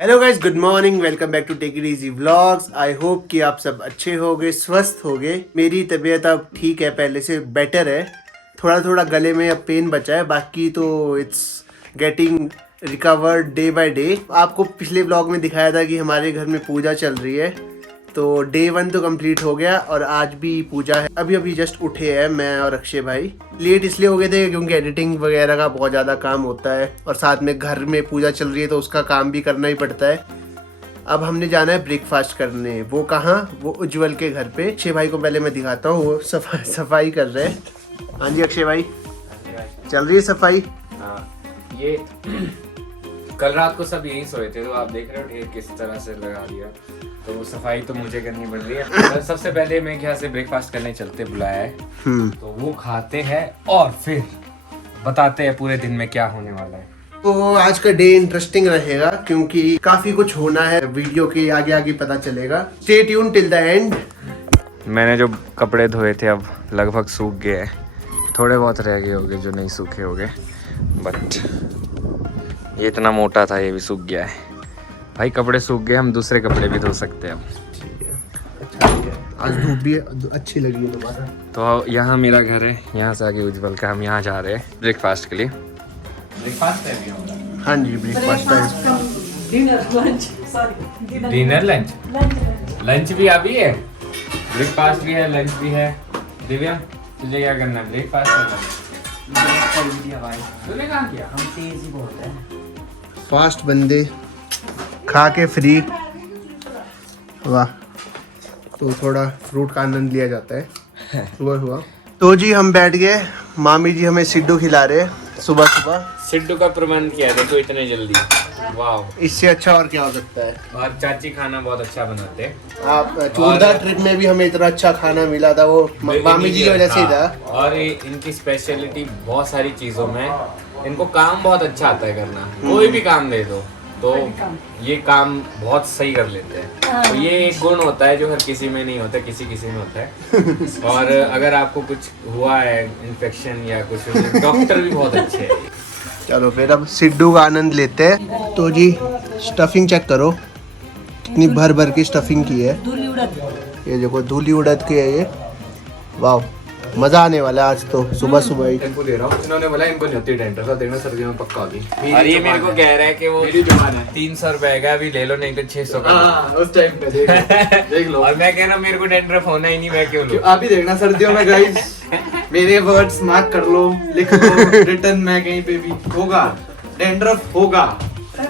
Hello guys, good morning, welcome back to take it easy vlogs. I hope कि आप सब अच्छे होगे, स्वस्थ होगे। मेरी तबीयत अब ठीक है, पहले से बेटर है। थोड़ा थोड़ा गले में अब पेन बचा है, बाकी तो it's getting recovered day by day. आपको पिछले व्लॉग में दिखाया था कि हमारे घर में पूजा चल रही है, तो डे 1 तो कंप्लीट हो गया और आज भी पूजा है। अभी अभी जस्ट उठे हैं मैं और अक्षय भाई। लेट इसलिए हो गए थे क्योंकि एडिटिंग वगैरह का बहुत ज़्यादा काम होता है और साथ में घर में पूजा चल रही है तो उसका काम भी करना ही पड़ता है। अब हमने जाना है ब्रेकफास्ट करने। वो कहाँ? वो उज्जवल के घर पे। अक्षय भाई को पहले मैं दिखाता हूँ, वो सफाई कर रहे हैं। हाँ जी अक्षय भाई, चल रही है सफाई? हाँ, ये कल रात को सब यहीं सोए थे तो आप देख रहे हो ढेर किस तरह से लगा दिया, तो सफाई तो मुझे करनी पड़ रही है। तो सबसे पहले मैं यहाँ से ब्रेकफास्ट करने चलते बुलाया है, तो वो खाते हैं और फिर बताते हैं पूरे दिन में क्या होने वाला है। तो आज का डे इंटरेस्टिंग रहेगा क्योंकि काफी कुछ होना है। वीडियो के आगे आगे पता चलेगा। Stay tune till the end. मैंने जो कपड़े धोए थे अब लगभग सूख गए हैं, थोड़े बहुत रह गए होंगे जो नहीं सूखे होंगे, बट ये इतना मोटा था ये भी सूख गया है। भाई कपड़े सूख गए, हम दूसरे कपड़े भी धो सकते हैं अब। आज धूप भी अच्छी लगी है दोबारा। तो यहाँ मेरा घर है, यहाँ से आगे उज्जवल का। हम यहाँ जा रहे हैं ब्रेकफास्ट के लिए। ब्रेकफास्ट है भी हमारा। हाँ जी, breakfast time. Dinner lunch lunch भी अभी है, ब्रेकफास्ट भी है, लंच भी है। दिव्या तुझे क्या करना है? ब्रेकफास्ट तूने कहाँ किया? हम तेज ही बहुत है। फास्ट बंदे खा के फ्री। वाह, तो थोड़ा फ्रूट का आनंद लिया जाता है। सुबह हुआ तो जी हम बैठ गए। मामी जी हमें सिड्डू खिला रहे हैं सुबह सुबह। सिड्डू का प्रबंध किया देखो इतने जल्दी, वाह। इससे अच्छा और क्या हो सकता है। और चाची खाना बहुत अच्छा बनाते हैं। आप चूरदार ट्रिप में भी हमें इतना अच्छा खाना मिला था, वो मामी जी की वजह से ही था। और इनकी स्पेशलिटी बहुत सारी चीजों में, इनको काम बहुत अच्छा आता है करना। कोई भी काम दे दो तो ये काम बहुत सही कर लेते हैं। तो ये एक गुण होता है जो हर किसी में नहीं होता, किसी किसी में होता है। और अगर आपको कुछ हुआ है, इन्फेक्शन या कुछ, डॉक्टर भी बहुत अच्छे हैं। चलो फिर अब सिड्डू का आनंद लेते हैं। तो जी स्टफिंग चेक करो, कितनी भर भर की स्टफिंग की है। ये देखो धूली उड़द की है ये। वाह, मजा आने वाला है आज तो सुबह सुबह ही। इनको ले रहा हूँ, इन्होंने बोला इनको नहीं होती टेंटर, तो देखना सर्दियों में पक्का होगी। और ये मेरे को कह रहा है कि वो 300 रुपए का अभी ले लो, नहीं तो 600 का उस टाइम पे देख लो। और मैं कह रहा हूँ मेरे को डेंड्रफ होना ही नहीं, मैं क्यों लूं? आप ही देखना सर्दियों में गाइस, मेरे वर्ड्स मार्क कर लो, लिख लो रिटर्न में कहीं पे भी, होगा डैंड्रफ होगा।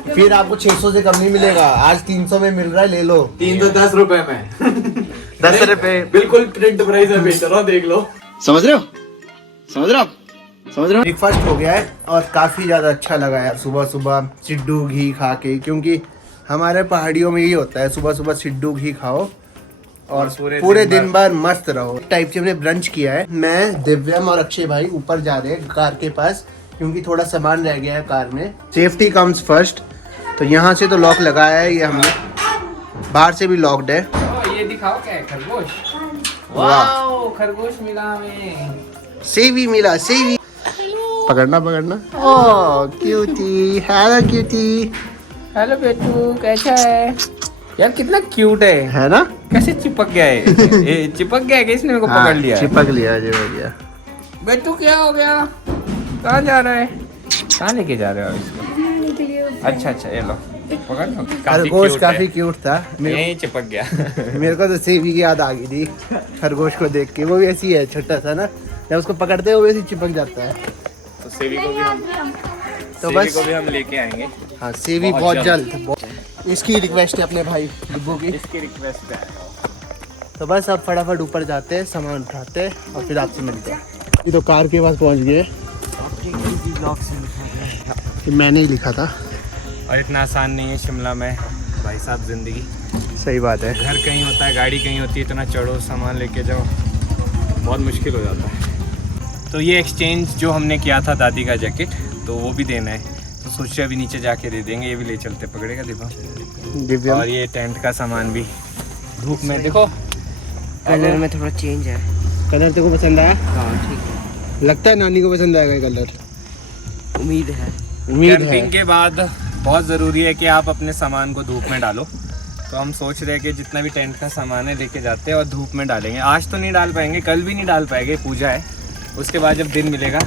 फिर आपको 600 से कम नहीं मिलेगा। आज 300 में मिल रहा है, ले लो। 310 रुपए में 10 रुपए बिल्कुल प्रिंट प्राइस में बेच रहा हूँ, देख लो। समझ रहे हो? समझ रहे हो? ब्रेकफास्ट हो गया है और काफ़ी ज़्यादा अच्छा लगा यार सुबह सुबह सिड्डू घी खा के, क्योंकि हमारे पहाड़ियों में यही होता है, सुबह सुबह सिड्डू घी खाओ और पूरे दिन भर मस्त रहो। टाइप से हमने ब्रंच किया है। मैं, दिव्यम और अक्षय भाई ऊपर जा रहे हैं कार के पास, क्योंकि थोड़ा सामान रह गया है कार में। Safety comes first. तो यहाँ से तो लॉक लगाया है ये हमने, बाहर से भी लॉक्ड है। ये दिखाओ क्या है? खरगोश। वाह, खरगोश मिला हमें। सेवी मिला, सेवी। पकड़ना पकड़ना। ओह क्यूटी, हेलो क्यूटी। हेलो बेटू, कैसा है? यार कितना क्यूट है ना? कैसे चिपक गया है? ये चिपक गया है कि इसने मेरे को पकड़ लिया है? चिपक लिया जी भैया। बेटू क्या हो गया? कहाँ जा रहा है? कहाँ लेके जा रहे हो इसको? अच्छा अच्छा, ये लो पकड़ लो। खरगोश काफी क्यूट था। यहीं चिपक गया। मेरे को तो सेवी की याद आ गई थी खरगोश को देख के। वो भी ऐसी है, छोटा सा ना, जब उसको पकड़ते हैं वो वैसे चिपक जाता है। तो सेवी को भी हम लेके आएंगे। हाँ, सेवी बहुत जल्द। इसकी रिक्वेस्ट है अपने भाई डिब्बू की। इसकी रिक्वेस्ट है। तो बस अब फटाफट ऊपर जाते हैं, सामान उठाते हैं और फिर आपसे मिलते हैं। ये तो कार के पास पहुंच गए। मैंने ही लिखा था। और इतना आसान नहीं है शिमला में भाई साहब जिंदगी। सही बात है। घर कहीं होता है, गाड़ी कहीं होती है, इतना चढ़ो सामान लेके जाओ, बहुत मुश्किल हो जाता है। तो ये एक्सचेंज जो हमने किया था दादी का जैकेट, तो वो भी देना है, तो सोचे अभी नीचे जाके दे देंगे। ये भी ले चलते, पकड़ेगा दिव्या। और ये टेंट का सामान भी धूप में देखो, कलर में थोड़ा चेंज है। कलर तेरे को पसंद आया? हाँ ठीक है, लगता है नानी को पसंद आएगा ये कलर। उम्मीद है। उम्मीद है। कैंपिंग के बाद बहुत ज़रूरी है कि आप अपने सामान को धूप में डालो। तो हम सोच रहे हैं कि जितना भी टेंट का सामान है लेके जाते हैं और धूप में डालेंगे। आज तो नहीं डाल पाएंगे, कल भी नहीं डाल पाएंगे, पूजा है। उसके बाद जब दिन मिलेगा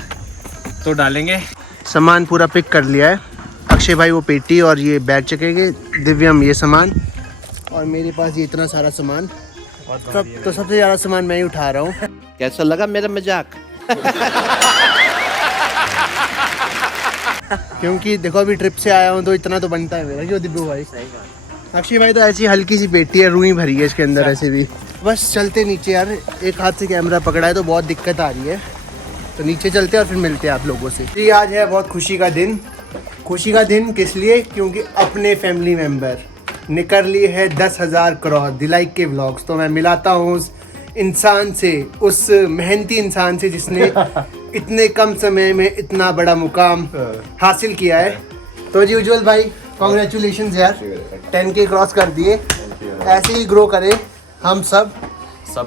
तो डालेंगे। सामान पूरा पिक कर लिया है। अक्षय भाई वो पेटी और ये बैग चकेंगे, दिव्यम ये सामान, और मेरे पास ये इतना सारा सामान। तो सबसे ज़्यादा सामान मैं ही उठा रहा हूँ। कैसा लगा मेरा मजाक? क्योंकि देखो अभी ट्रिप से आया हूँ तो इतना तो बनता है मेरा, क्यों दिब्बू भाई? अक्षय भाई तो ऐसी हल्की सी पेटी है, रूई भरी है इसके अंदर ऐसे भी। बस चलते नीचे यार, एक हाथ से कैमरा पकड़ा है तो बहुत दिक्कत आ रही है। तो नीचे चलते हैं और फिर मिलते हैं आप लोगों से। जी आज है बहुत खुशी का दिन। खुशी का दिन किस लिए? क्योंकि अपने फैमिली मेम्बर ने कर लिए है 10,000 क्रॉस दिलाइक के व्लॉग्स। तो मैं मिलाता हूँ उस इंसान से, उस मेहनती इंसान से जिसने इतने कम समय में इतना बड़ा मुकाम हासिल किया है। तो जी उज्जवल भाई कॉन्ग्रेचुलेशन यार, 10K क्रॉस कर दिए। ऐसे ही ग्रो करें हम सब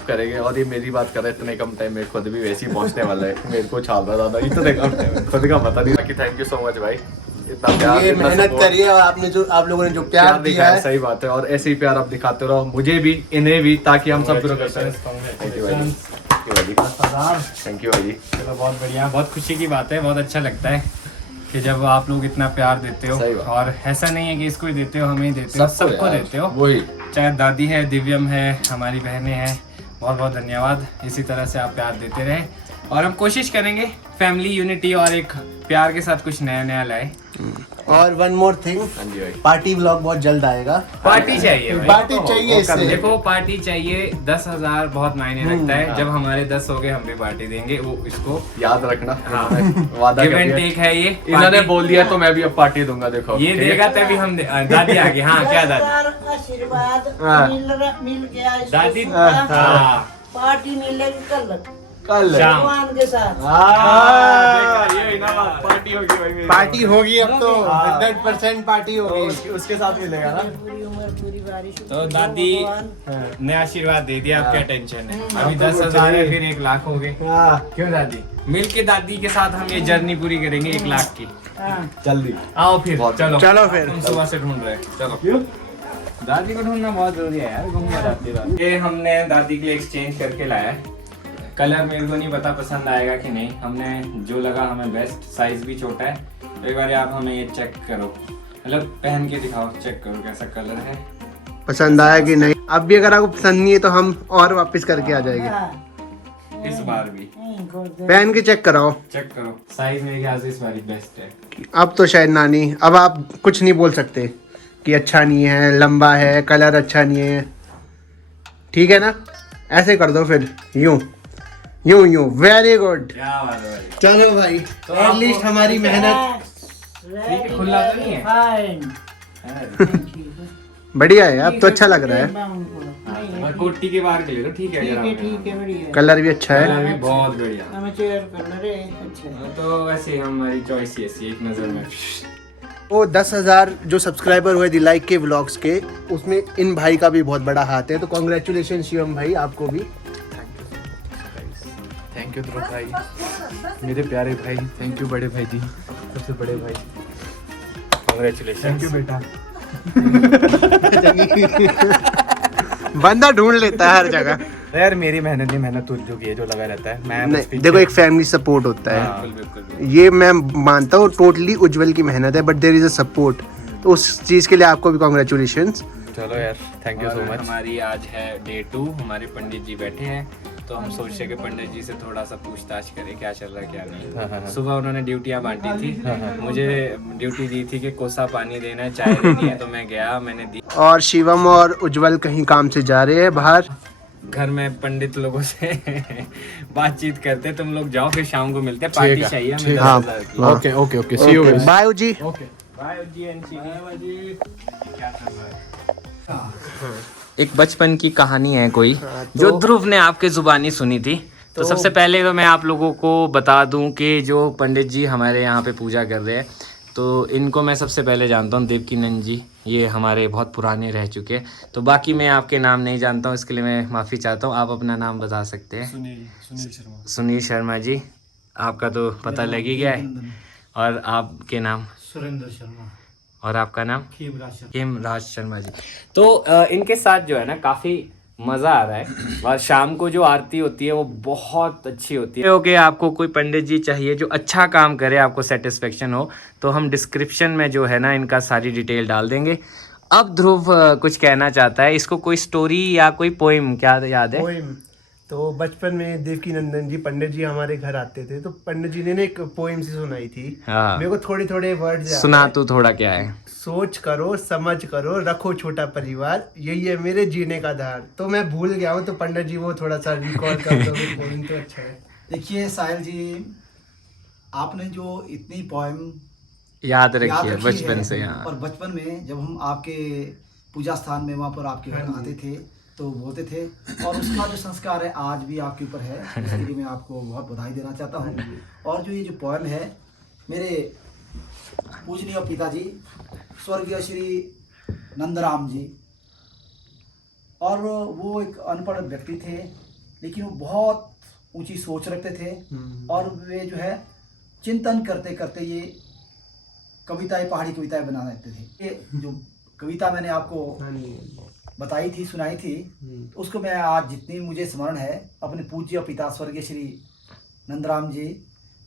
करेंगे। और ये मेरी बात कर रहे हैं इतने कम टाइम में, खुद भी वैसे ही पहुंचने वाला है। मेरे को छाल रहा था इतने कम टाइम में, खुद का पता नहीं। बाकी थैंक यू सो मच भाई, इतना प्यार, ये इतना मेहनत support, करिए और आपने जो आप लोगों ने जो प्यार दिया है। सही बात है। और ऐसे ही प्यार आप दिखाते रहो, मुझे भी इन्हें भी, ताकि हम सब ग्रो कर सकें। थैंक यू भाई, थैंक यू भाई। चलो बहुत बढ़िया, बहुत खुशी की बात है। बहुत अच्छा लगता है कि जब आप लोग इतना प्यार देते हो। सही बात। और ऐसा नहीं है कि इसको ही देते हो, हमें ही देते हो, सबको यार, देते हो। वही चाहे दादी है, दिव्यम है, हमारी बहनें हैं, बहुत बहुत धन्यवाद। इसी तरह से आप प्यार देते रहें और हम कोशिश करेंगे फैमिली यूनिटी और एक प्यार के साथ कुछ नया नया लाए। और वन मोर थिंग, हाँ जी भाई। पार्टी व्लॉग बहुत जल्द आएगा। पार्टी चाहिए भाई। पार्टी चाहिए इससे। देखो पार्टी चाहिए, 10,000 बहुत मायने रखता है। जब हमारे 10 हो गए हम भी पार्टी देंगे, वो इसको याद रखना। हाँ। वादा गिव कर एंड दिया। टेक है ये। इन्होंने पार्टी- बोल दिया तो मैं भी अब पार्टी दूंगा। देखो ये देगा तभी हम दादी आगे। हाँ क्या दादी? आशीर्वाद हाँ। मिल गया इसको दादी सुनता। हाँ पार्टी मिलेगी कल कल शाम। भगवान के साथ। ये ना पार्टी होगी भाई मेरी। पार्टी होगी अब तो 100% पार्टी होगी। उसके साथ मिलेगा ना। पूरी उम्र पूरी बारिश तो दादी ने आशीर्वाद दे दिया, अब क्या टेंशन है? अभी 10,000 है, फिर 1 लाख हो गए। क्यों दादी? मिल के दादी के साथ हम ये जर्नी पूरी करेंगे 1 लाख की। जल्दी आओ फिर चलो फिर। तुम सुबह से ढूंढ रहे हैं। चलो दादी को ढूंढना बहुत जरूरी है यार, घूमने जाती है। ये हमने दादी के लिए एक्सचेंज करके लाया है। कलर मेरे को नहीं पता पसंद आएगा कि नहीं, हमने जो लगा हमें बेस्ट, साइज भी छोटा है। तो एक बार आप हमें ये चेक करो, मतलब पहन के दिखाओ, चेक करो कैसा कलर है। पसंद आया कि नहीं? अब भी अगर आपको पसंद नहीं है तो हम और वापस करके आ जाएंगे। इस बार भी पहन के चेक कराओ। चेक करो, साइज मेरे ख्याल से इस बार बेस्ट है। अब तो शायद नानी, अब आप कुछ नहीं बोल सकते कि अच्छा नहीं है, लंबा है, कलर अच्छा नहीं है। ठीक है ना? ऐसे कर दो फिर, यूं यूं यूं। Very good. क्या बात है भाई। चलो भाई, तो एटलीस्ट आपको- हमारी मेहनत ठीक है, खुला तो नहीं है? बढ़िया है। अब तो अच्छा लग रहा है। और कोटी के बाहर के लिए तो ठीक है। अगर आप- ठीक है बढ़िया कलर भी अच्छा है। कलर भी बहुत बढ़िया। हमें चेयर कलर है अच्छा। तो वैसे हमारी चॉइस ही ऐसी है, एक नजर में। वो 10,000 जो सब्सक्राइबर हुए दिलाइक के व्लॉग्स के, उसमें इन भाई का भी बहुत बड़ा हाथ है। तो कॉन्ग्रेचुलेशन शिवम भाई, आपको भी। थैंक यू ध्रुव भाई, मेरे प्यारे भाई। थैंक यू बड़े भाई जी, सबसे बड़े भाई। कांग्रेचुलेशन। थैंक यू बेटा। बंदा ढूंढ लेता है हर जगह। यार मेरी मेहनत नहीं, मेहनत जो की है, जो लगा रहता है। मैं बस नहीं, पीछे- देखो एक फैमिली सपोर्ट होता है। बिल्कुल बिल्कुल। ये मैं मानता हूँ टोटली उज्जवल की मेहनत है, but there is a support. तो उस चीज़ के लिए आपको भी कॉन्ग्रेचुलेशन। चलो यार, थैंक यू सो और मच। हमारी आज है डे 2, हमारे पंडित जी बैठे हैं। तो हम सोच रहे कि पंडित जी से थोड़ा सा पूछताछ करें क्या चल रहा है क्या नहीं। सुबह उन्होंने ड्यूटियां बांटी थी, मुझे ड्यूटी दी थी कि कोसा पानी देना है, चाय देनी है। तो मैं गया, मैंने दी। और शिवम और उज्जवल कहीं काम से जा रहे हैं बाहर। घर में पंडित लोगों से बातचीत करते, तुम लोग जाओ, फिर शाम को मिलते हैं। पार्टी चाहिए हमें। हाँ, 10,000 की। हाँ। Okay okay okay, see you guys. Bye जी। बाय जी एंड चीनी। क्या चल रहा है? एक बचपन की कहानी है कोई, जो ध्रुव ने आपके जुबानी सुनी थी। तो सबसे पहले तो मैं आप लोगों को बता दूं कि जो पंडित जी हमारे यहाँ पे पूजा कर रहे हैं, तो इनको मैं सबसे पहले जानता हूँ, देवकीनंद जी। ये हमारे बहुत पुराने रह चुके हैं। तो बाकी मैं आपके नाम नहीं जानता हूँ, इसके लिए मैं माफ़ी चाहता हूँ। आप अपना नाम बता सकते हैं? सुनील शर्मा जी, आपका तो पता लग ही गया है। और आपके नाम? सुरेंद्र शर्मा। और आपका नाम? खेमराज शर्मा जी। तो इनके साथ जो है ना काफ़ी मज़ा आ रहा है, और शाम को जो आरती होती है वो बहुत अच्छी होती है। ओके, आपको कोई पंडित जी चाहिए जो अच्छा काम करे, आपको सेटिस्फेक्शन हो, तो हम डिस्क्रिप्शन में जो है ना इनका सारी डिटेल डाल देंगे। अब ध्रुव कुछ कहना चाहता है, इसको कोई स्टोरी या कोई पोइम क्या याद है? पोएम तो बचपन में देवकी नंदन जी पंडित जी हमारे घर आते थे, तो पंडित जी ने ना एक पोएम सी सुनाई थी। हाँ। मेरे को थोड़े थोड़े वर्ड सुना तू थोड़ा, क्या है? सोच करो, समझ करो, रखो छोटा परिवार, यही है मेरे जीने का आधार। तो मैं भूल गया हूँ, तो पंडित जी वो थोड़ा सा रिकॉल कर दो, पोएम तो अच्छा है। देखिए साहिल जी, आपने जो इतनी पोएम याद याद रखिए रखी बचपन है, से। हाँ, और बचपन में जब हम आपके पूजा स्थान में वहाँ पर आपके घर आते थे तो बोलते थे, और उसका जो संस्कार है आज भी आपके ऊपर है, इसके लिए मैं आपको बहुत बधाई देना चाहता हूँ। और जो ये जो पोएम है, मेरे पूजनीय पिताजी स्वर्गीय श्री नंदराम जी, और वो एक अनपढ़ व्यक्ति थे, लेकिन वो बहुत ऊंची सोच रखते थे, और वे जो है चिंतन करते करते ये कविताएं, पहाड़ी कविताएं बना देते थे। ये जो कविता मैंने आपको बताई थी, सुनाई थी, उसको मैं आज जितनी मुझे स्मरण है, अपने पूज्य पिता स्वर्गीय श्री नंदराम जी,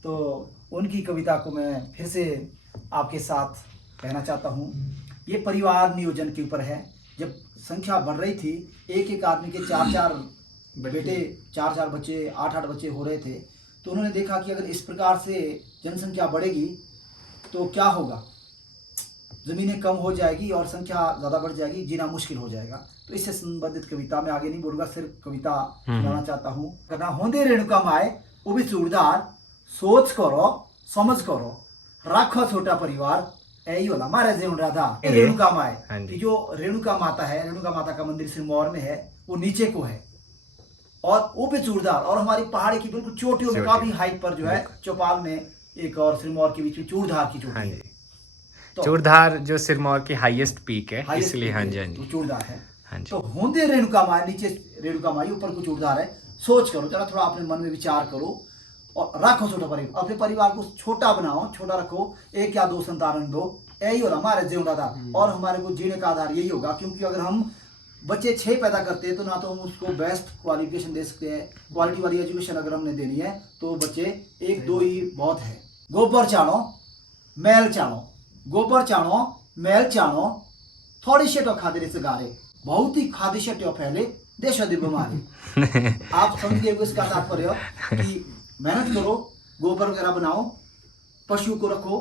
तो उनकी कविता को मैं फिर से आपके साथ कहना चाहता हूँ। ये परिवार नियोजन के ऊपर है। जब संख्या बढ़ रही थी, एक एक आदमी के 4-4 बेटे, 4-4 बच्चे, 8-8 बच्चे हो रहे थे, तो उन्होंने देखा कि अगर इस प्रकार से जनसंख्या बढ़ेगी तो क्या होगा, ज़मीनें कम हो जाएगी और संख्या ज़्यादा बढ़ जाएगी, जीना मुश्किल हो जाएगा। तो इससे संबंधित कविता मैं आगे नहीं बोलूँगा, सिर्फ कविता सुनाना चाहता हूँ। करना होंदे रेणुका माए वो भी चूड़दार, सोच करो समझ करो, रखो छोटा परिवार, यही वाला मारे जीवन राधा। रेणुका माए कि जो रेणुका माता है, रेणुका माता का मंदिर सिरमौर में है, वो नीचे को है, और वो भी चूड़दार, और हमारी पहाड़ी की बिल्कुल चोटियों में काफी हाइट पर जो है, चौपाल में एक और सिरमौर के बीच में चूड़धार की चोटी है। तो चूड़धार जो सिरमौर की हाईएस्ट पीक है, highest इसलिए। हाँ जी, हाँ तो जी, चूड़धार है। हाँ जी। तो होंदे रेणुका माई, नीचे रेणुका माई, ऊपर को चूड़धार है। सोच करो जरा, थोड़ा अपने मन में विचार करो, और रखो छोटा परिवार, अपने परिवार को छोटा बनाओ, छोटा रखो, 1 या 2 संतान दो, यही होगा हमारे जीवन आधार, और हमारे को जीने का आधार यही होगा। क्योंकि अगर हम बच्चे 6 पैदा करते हैं तो ना तो हम उसको बेस्ट क्वालिफिकेशन दे सकते हैं, क्वालिटी वाली एजुकेशन अगर हमने देनी है तो बच्चे 1-2 ही बहुत है। गोबर चाणो मैल चाणो, गोबर चाणो मैल चाणो, थोड़ी शेटो खादे रे सगारे, बहुत ही खादी शेटो फैले देश दी बीमारी। आप समझ गए इसका तात्पर्य कि मेहनत करो, गोबर वगैरह बनाओ, पशु को रखो,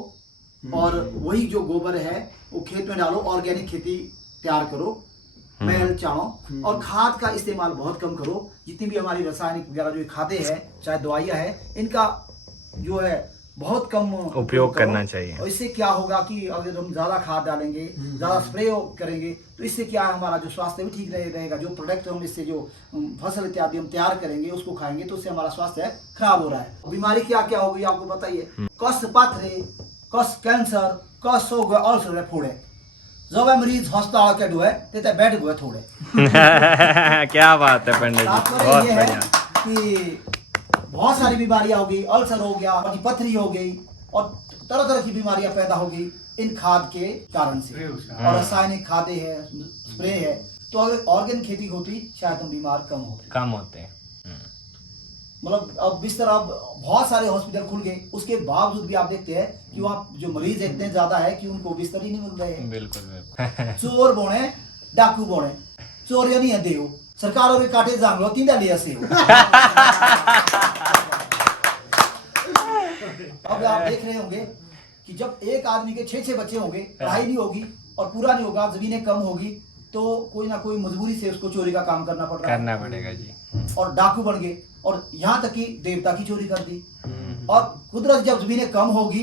और वही जो गोबर है वो खेत में डालो, ऑर्गेनिक खेती तैयार करो, मैल चाणो, और खाद का इस्तेमाल बहुत कम करो। जितनी भी हमारी रासायनिक वगैरह जो खादें हैं, चाहे दवाइयाँ हैं, इनका जो है बहुत कम उपयोग करो। करना चाहिए। और इससे क्या होगा कि अगर हम ज़्यादा खाद डालेंगे, ज़्यादा स्प्रे करेंगे, तो इससे क्या है, हमारा जो स्वास्थ्य भी ठीक रहेगा। जो प्रोडक्ट हम इससे जो फसल इत्यादि हम तैयार करेंगे, उसको खाएंगे, तो उससे हमारा स्वास्थ्य खराब हो रहा है। बीमारी क्या क्या होगी आपको बताइए, कस पाथरे, कस कैंसर, कस हो गए अल्सर फोड़े, जब मरीज हॉस्पिटल के डुए ते बैठ गए थोड़े। क्या बात है पंडित जी, तात्पर्य बहुत ये है बढ़िया। कि बहुत सारी बीमारियां हो गई, अल्सर हो गया, पथरी हो गई, और तरह तरह की बीमारियां पैदा हो गई इन खाद के कारण से। और रासायनिक खादें हैं, स्प्रे है, तो अगर ऑर्गेनिक खेती होती शायद हम बीमार कम होते हैं। मतलब अब बिस्तर, अब बहुत सारे हॉस्पिटल खुल गए, उसके बावजूद भी आप देखते हैं कि वहाँ जो मरीज इतने ज्यादा है कि उनको बिस्तर ही नहीं मिल रहे हैं। बिल्कुल। चोर बोने, डाकू बोने, चोर या नहीं है देव, सरकार और काटे जांगलो तीन लिया से। अब आप देख रहे होंगे कि जब एक आदमी के 6-6 बच्चे होंगे, पढ़ाई नहीं होगी और पूरा नहीं होगा, जमीनें कम होगी, तो कोई ना कोई मजबूरी से उसको चोरी का काम करना पड़ रहा है। करना पड़ेगा जी। और डाकू बन गए, और यहाँ तक कि देवता की चोरी कर दी। और कुदरत जब जमीनें कम होगी,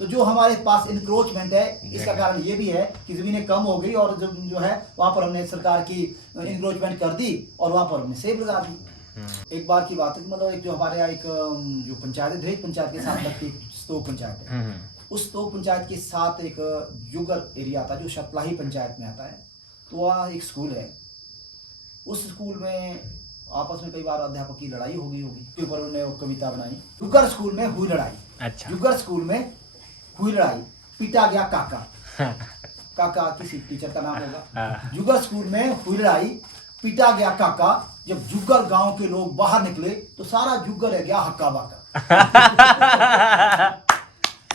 तो जो हमारे पास इंक्रोचमेंट है, इसका कारण ये भी है कि जमीनें कम हो गई, और जो है वहाँ पर हमने सरकार की इंक्रोचमेंट कर दी, और वहाँ पर हमने सेब लगा दी। एक बार की बात है कि मतलब एक जो हमारे यहाँ एक जो पंचायत है, दहेज पंचायत के साथ लगती स्तोक पंचायत है, उस स्तोक पंचायत के साथ एक जुगर एरिया आता है जो शतलाही पंचायत में आता है। तो वहाँ एक स्कूल है, उस स्कूल में आपस में कई बार अध्यापक की लड़ाई हो गई होगी, के ऊपर उन्होंने वो कविता बनाई, जुगर स्कूल में हुई लड़ाई। अच्छा। जुगर स्कूल में हुई लड़ाई, पीटा गया काका। काका किसी टीचर का नाम होगा। जुगर स्कूल में हुई लड़ाई, पीटा गया काका। जब जुगर गांव के लोग बाहर निकले तो सारा जुगर रह गया हक्का बक्का।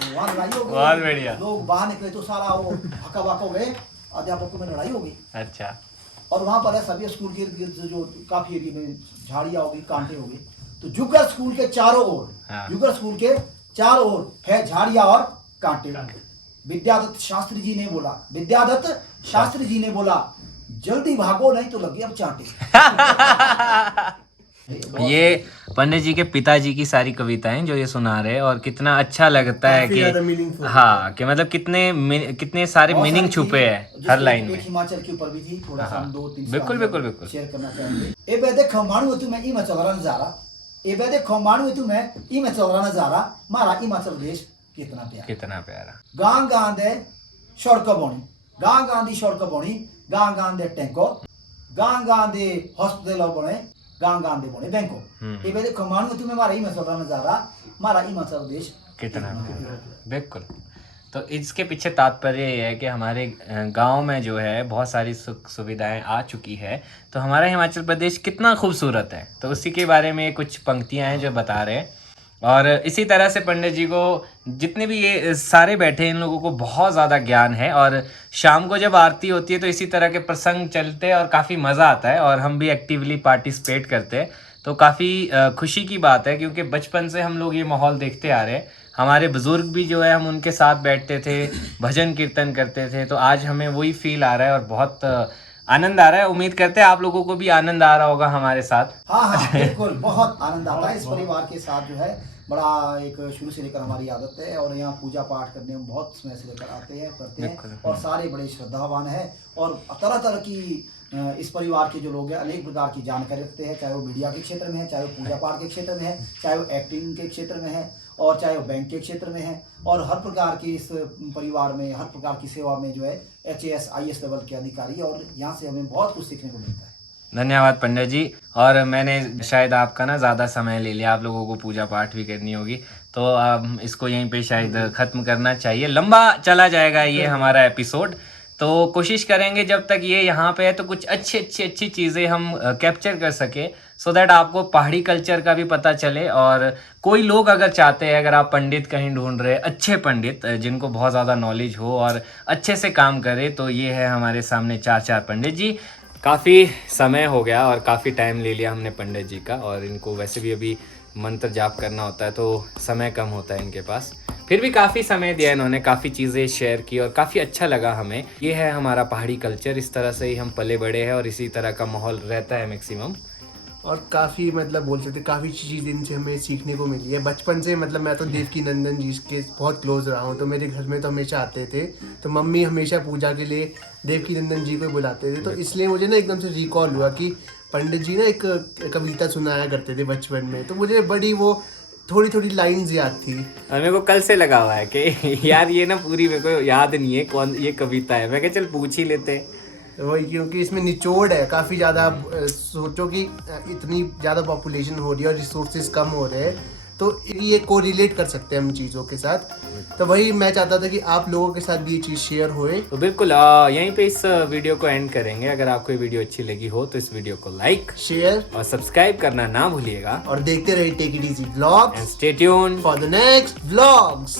वहाँ लड़ाई हो गई, बहुत बढ़िया। लोग बाहर निकले तो सारा वो हक्का बक्का हो गए, अध्यापकों में लड़ाई हो गई। अच्छा। और वहाँ पर है सभी स्कूल के इर्द गिर्द जो काफी एरिया में झाड़ियाँ होगी, कांटे होंगे, तो जुगर स्कूल के चारों ओर, जुगर स्कूल के चारों ओर है झाड़ियाँ और कांटे। विद्यादत्त शास्त्री जी ने बोला जल्दी भागो नहीं तो लगे अब चांटे। ये पंडित जी के पिताजी की सारी कविताएं जो ये सुना रहे हैं, और कितना अच्छा लगता है काफी ज्यादा meaningful कि हाँ, कि मतलब कितने सारे मीनिंग छुपे हैं हर लाइन में। हिमाचल के ऊपर भी थी, थोड़ा सा हम 2-3 बिल्कुल। शेयर करना चाहेंगे। ए बे देखो मानू तू मैं इमा चल रहा नजारा, ए बे देखो मानू तू मैं इमा चल रहा नजारा, मारा हिमाचल देश कितना प्यारा। गां गां दे सड़क बनी, गां दी सड़क बनी, गां दे टैंको, गां दे हॉस्पिटल बने, गां दे बने बैंको। ए बे देखो मानू तू मैं मारा हिमाचल रहा नजारा, मारा हिमाचल देश कितना प्यारा। बिल्कुल। तो इसके पीछे तात्पर्य ये है कि हमारे गांव में जो है बहुत सारी सुख सुविधाएं आ चुकी है, तो हमारा हिमाचल प्रदेश कितना खूबसूरत है। तो उसी के बारे में कुछ पंक्तियां हैं जो बता रहे हैं। और इसी तरह से पंडित जी को, जितने भी ये सारे बैठे हैं, इन लोगों को बहुत ज़्यादा ज्ञान है। और शाम को जब आरती होती है तो इसी तरह के प्रसंग चलते हैं और काफ़ी मज़ा आता है, और हम भी एक्टिवली पार्टिसिपेट करते हैं। तो काफ़ी खुशी की बात है, क्योंकि बचपन से हम लोग ये माहौल देखते आ रहे हैं। हमारे बुज़ुर्ग भी जो है, हम उनके साथ बैठते थे, भजन कीर्तन करते थे, तो आज हमें वही फील आ रहा है और बहुत आनंद आ रहा है। उम्मीद करते हैं आप लोगों को भी आनंद आ रहा होगा हमारे साथ। हाँ बिल्कुल, बहुत आनंद आता है। इस परिवार के साथ जो है बड़ा एक शुरू से लेकर हमारी आदत है, और यहाँ पूजा पाठ करने में बहुत समय से लेकर आते हैं, करते हैं, और सारे बड़े श्रद्धावान हैं। और तरह तरह की इस परिवार के जो लोग हैं अनेक प्रकार की जानकारी रखते हैं, चाहे वो मीडिया के क्षेत्र में है, चाहे वो पूजा पाठ के क्षेत्र में है, चाहे वो एक्टिंग के क्षेत्र में है, और चाहे वो बैंक के क्षेत्र में है। और हर प्रकार के इस परिवार में हर प्रकार की सेवा में जो है HAS IAS लेवल के अधिकारी, और यहाँ से हमें बहुत कुछ सीखने को मिलता है। धन्यवाद पंडित जी। और मैंने शायद आपका ना ज़्यादा समय ले लिया, आप लोगों को पूजा पाठ भी करनी होगी, तो अब इसको यहीं पे शायद ख़त्म करना चाहिए। लंबा चला जाएगा ये हमारा एपिसोड, तो कोशिश करेंगे जब तक ये यहाँ पे है तो कुछ अच्छी चीज़ें हम कैप्चर कर सके, सो दैट आपको पहाड़ी कल्चर का भी पता चले। और कोई लोग अगर चाहते हैं, अगर आप पंडित कहीं ढूंढ रहे हैं, अच्छे पंडित जिनको बहुत ज़्यादा नॉलेज हो और अच्छे से काम करे, तो ये है हमारे सामने चार पंडित जी। काफ़ी समय हो गया और काफ़ी टाइम ले लिया हमने पंडित जी का, और इनको वैसे भी अभी मंत्र जाप करना होता है तो समय कम होता है इनके पास। फिर भी काफ़ी समय दिया इन्होंने, काफ़ी चीज़ें शेयर की और काफ़ी अच्छा लगा हमें। ये है हमारा पहाड़ी कल्चर, इस तरह से ही हम पले बड़े हैं और इसी तरह का माहौल रहता है मैक्सिमम। और काफ़ी मतलब बोल सकते काफ़ी चीज़ इनसे हमें सीखने को मिली है बचपन से। मतलब मैं तो देवकी नंदन जी के बहुत क्लोज रहा हूँ, तो मेरे घर में तो हमेशा आते थे, तो मम्मी हमेशा पूजा के लिए देवकी नंदन जी को बुलाते थे। तो इसलिए मुझे ना एकदम से रिकॉल हुआ कि पंडित जी ना एक कविता सुनाया करते थे बचपन में, तो मुझे बड़ी वो थोड़ी लाइन्स याद थी। और मेरे को कल से लगा हुआ है कि यार ये ना पूरी मेरे को याद नहीं है कौन ये कविता है। मैं क्या चल पूछ ही लेते वही, क्योंकि इसमें निचोड़ है काफ़ी ज़्यादा। सोचो कि इतनी ज़्यादा पॉपुलेशन हो रही है और रिसोर्सेज कम हो रहे हैं, तो ये को रिलेट कर सकते हैं हम चीज़ों के साथ। तो वही मैं चाहता था कि आप लोगों के साथ भी ये चीज़ शेयर होए। तो बिल्कुल यहीं पे इस वीडियो को एंड करेंगे। अगर आपको ये वीडियो अच्छी लगी हो तो इस वीडियो को लाइक, शेयर और सब्सक्राइब करना ना भूलिएगा, और देखते रहिए take it easy vlogs and stay tuned for the next vlogs.